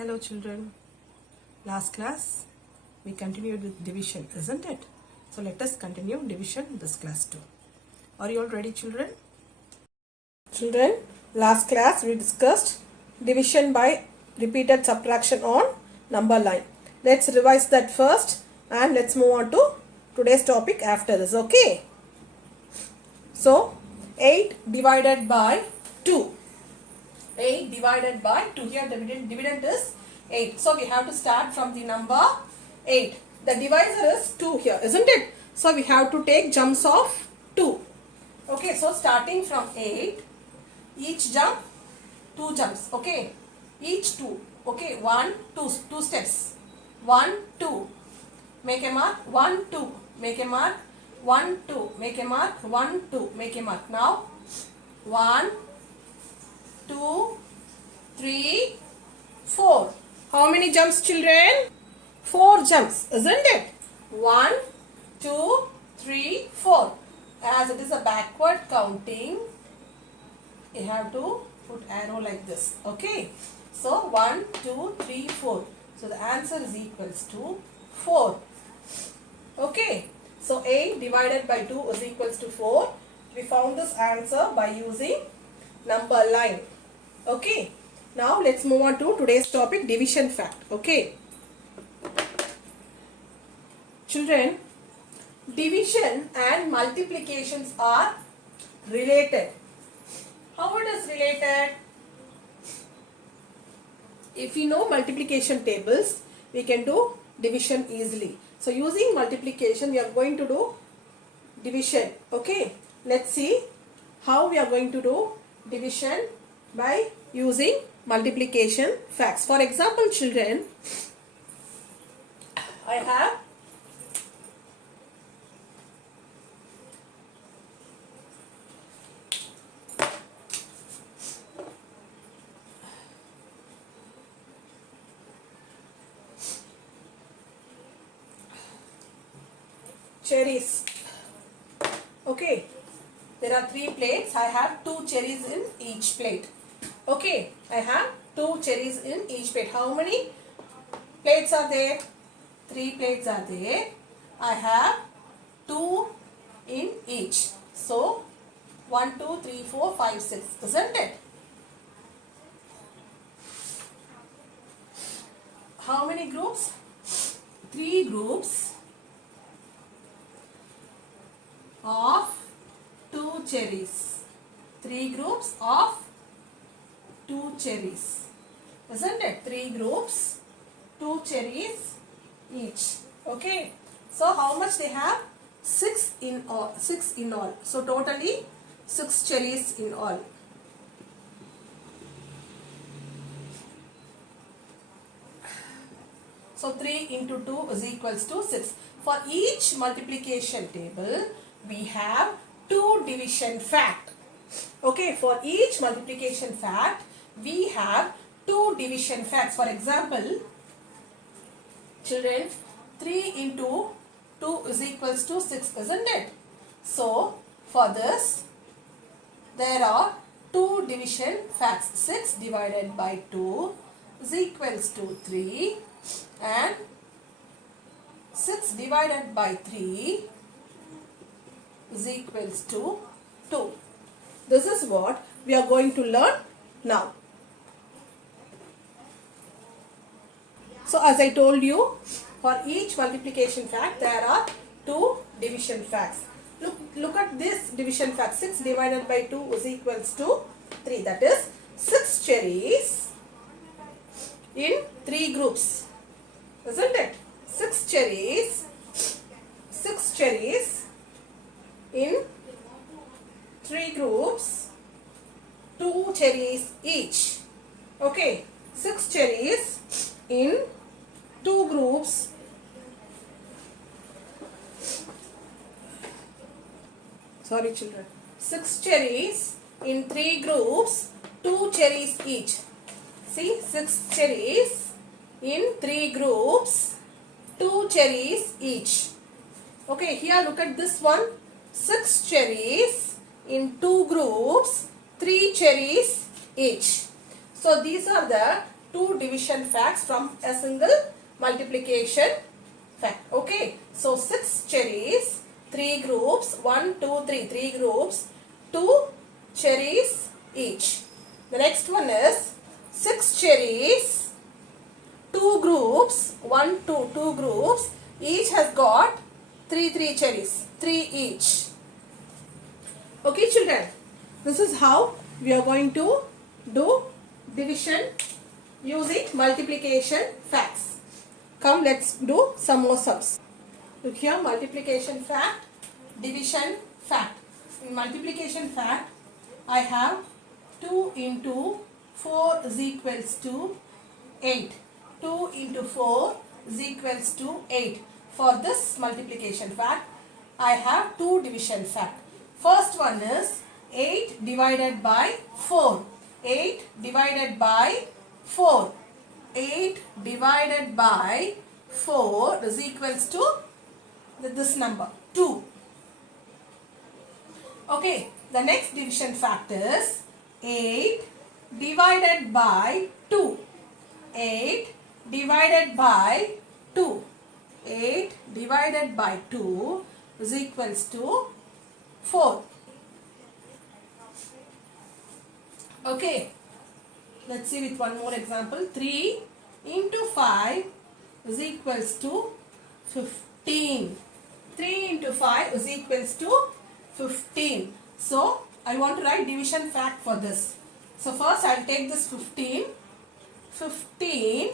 Hello children. Last class we continued with division, isn't it? So let us continue division this class too. Are you all ready children? Children, last class we discussed division by repeated subtraction on number line. Let's revise that first and let's move on to today's topic after this, okay? So 8 divided by 2. 8 divided by 2. Here the dividend is 8. So we have to start from the number 8. The divisor is 2 here, isn't it? So we have to take jumps of 2. Okay, so starting from 8, each jump, 2 jumps. Okay, each 2. Okay, 1, 2 steps. 1, 2. Make a mark. 1, 2. Make a mark. 1, 2. Make a mark. 1, 2. Make a mark. Now, 1, 2, 3, 4. How many jumps children? 4 jumps, isn't it? 1, 2, 3, 4. As it is a backward counting, you have to put arrow like this. Okay. So 1, 2, 3, 4. So the answer is equals to 4. Okay. So 8 divided by 2 is equals to 4. We found this answer by using number line. Okay. Now let's move on to today's topic, division fact. Okay. Children, division and multiplications are related. How it is related? If we know multiplication tables, we can do division easily. So using multiplication, we are going to do division. Okay. Let's see how we are going to do division by using multiplication facts. For example, children, I have cherries. Okay, there are 3 plates. I have 2 cherries in each plate. Okay, I have 2 cherries in each plate. How many plates are there? 3 plates are there. I have 2 in each. So 1, 2, 3, 4, 5, 6, isn't it? How many groups? 3 groups of 2 cherries. 3 groups of 2 cherries. Isn't it? 3 groups, 2 cherries each. Okay. So how much they have? 6 in all. 6 in all. So totally 6 cherries in all. So 3 into 2 is equals to 6. For each multiplication table, we have 2 division fact. Okay, for each multiplication fact, we have 2 division facts. For example, children, 3 into 2 is equals to 6, isn't it? So, for this, there are 2 division facts. 6 divided by 2 is equals to 3 and 6 divided by 3 is equals to 2. This is what we are going to learn now. So as I told you, for each multiplication fact, there are 2 division facts. Look at this division fact. 6 divided by 2 is equals to 3. That is 6 cherries in 3 groups. Isn't it? 6 cherries. 6 cherries in 3 groups, 2 cherries each. Okay, 6 cherries in 2 groups, sorry children, 6 cherries in 3 groups, 2 cherries each. See, 6 cherries in 3 groups, 2 cherries each. Okay, here look at this one. 6 cherries in 2 groups, 3 cherries each. So these are the two division facts from a single multiplication fact. Okay, so 6 cherries, 3 groups, 1, 2, 3, 3 groups, 2 cherries each. The next one is 6 cherries, 2 groups, 1, 2, 2 groups, each has got 3 cherries, 3 each. Okay children, this is how we are going to do division using multiplication facts. Come, let's do some more sums. Look here, multiplication fact, division fact. In multiplication fact, I have 2 into 4 is equals to 8. 2 into 4 is equals to 8. For this multiplication fact, I have 2 division fact. First one is 8 divided by 4. 8 divided by 4. 8 divided by 4 is equals to this number 2. Okay, the next division fact is 8 divided by 2. 8 divided by 2. 8 divided by 2 is equals to 4. Okay, let's see with one more example. 3 into 5 is equals to 15. 3 into 5 is equals to 15. So, I want to write division fact for this. So, first I will take this 15. 15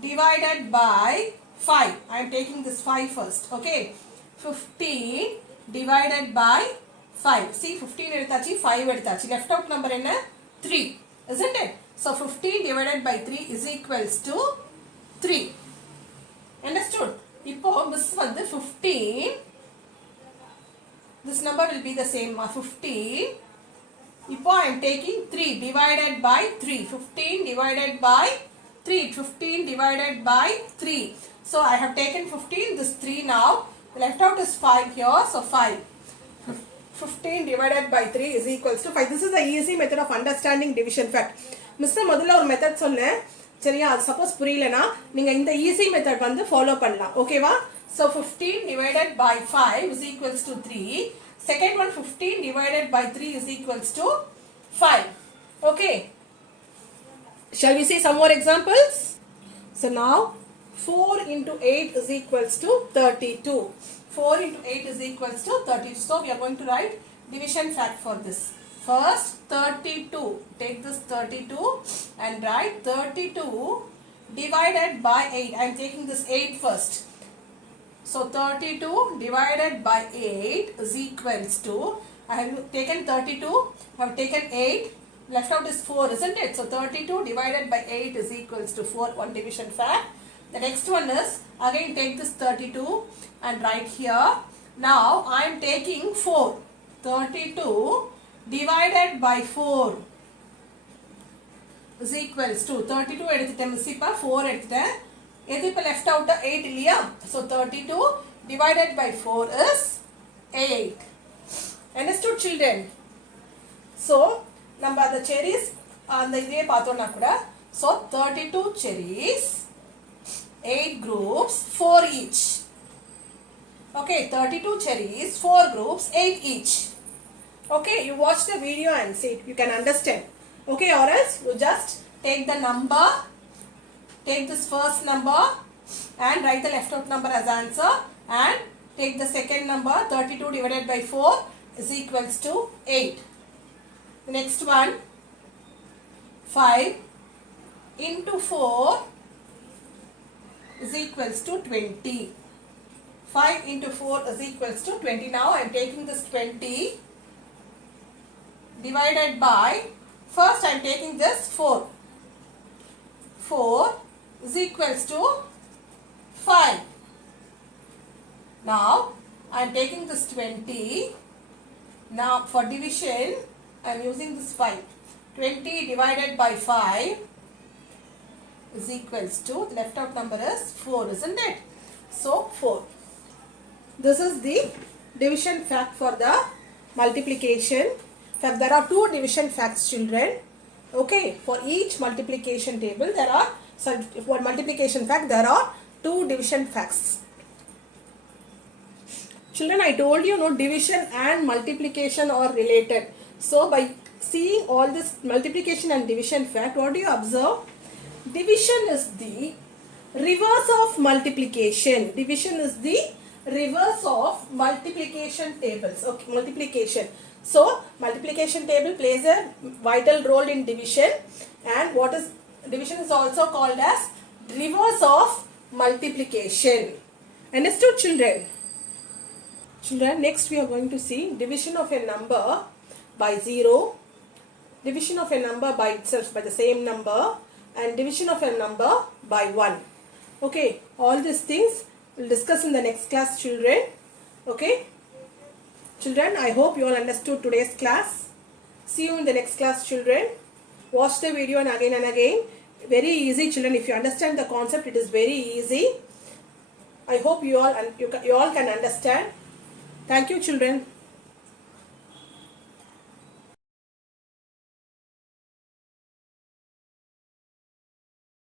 divided by 5. I am taking this 5 first. Okay. 15 divided by 5. See, 15 eduthachi, 5 eduthachi. Left out number enna? 3. Isn't it? So, 15 divided by 3 is equals to 3. Understood? Now, this one, 15. This number will be the same. 15. Now, I am taking 3 divided by 3. 15 divided by 3. 15 divided by 3. So, I have taken 15. This 3 now. Left out is 5 here. So, 5. 15 divided by 3 is equals to 5. This is the easy method of understanding division fact. Mr. முதல்ல ஒரு method சொன்னேன். சரியா, அது suppose புரியலனா நீங்க இந்த easy method வந்து follow பண்ணலாம். ஓகேவா? So 15 divided by 5 is equals to 3. Second one, 15 divided by 3 is equals to 5. Okay. Shall we see some more examples? So now 4 into 8 is equals to 32. 4 into 8 is equals to 32. So we are going to write division fact for this. First 32. Take this 32 and write 32 divided by 8. I am taking this 8 first. So 32 divided by 8 is equals to, I have taken 32, I have taken 8, left out is 4, isn't it? So 32 divided by 8 is equals to 4, one division fact. The next one is, again take this 32 and write here. Now I am taking 4. 32 divided by 4 is equals to 32 எடுத்துட்டேன் miss இப்ப 4 எடுத்துட்டேன் எது இப்ப left out 8 இல்லையா so 32 divided by 4 is 8. Understood children? So நம்ம அந்த cherries அந்த இதே பார்த்தோம்னா கூட so 32 cherries 8 groups 4 each. Okay, 32 cherries 4 groups 8 each. Okay, you watch the video and see you can understand. Okay, or else you just take the number, take this first number and write the left out number as answer and take the second number 32 divided by 4 is equals to 8. The next one 5 into 4 is equals to 20. 5 into 4 is equals to 20. Now I am taking this 20 divided by, first I am taking this 4. 4 is equals to 5. Now I am taking this 20. Now for division I am using this 5. 20 divided by 5 is equals to, the left out number is 4, isn't it? So 4. This is the division fact for the multiplication fact. There are two division facts children. Okay, for each multiplication table there are, so for multiplication fact there are 2 division facts. Children, I told you no, division and multiplication are related. So by seeing all this multiplication and division fact, what do you observe? Division is the reverse of multiplication. Division is the reverse of multiplication tables. Okay, multiplication. So multiplication table plays a vital role in division, and what is division is also called as reverse of multiplication. Understood, children? Children, next we are going to see division of a number by 0, division of a number by itself, by the same number, and division of a number by 1. Okay, all these things we'll discuss in the next class, children. Okay, children, I hope you all understood today's class. See you in the next class, children. Watch the video and again. Very easy, children. If you understand the concept, it is very easy. I hope you all can understand. Thank you, children.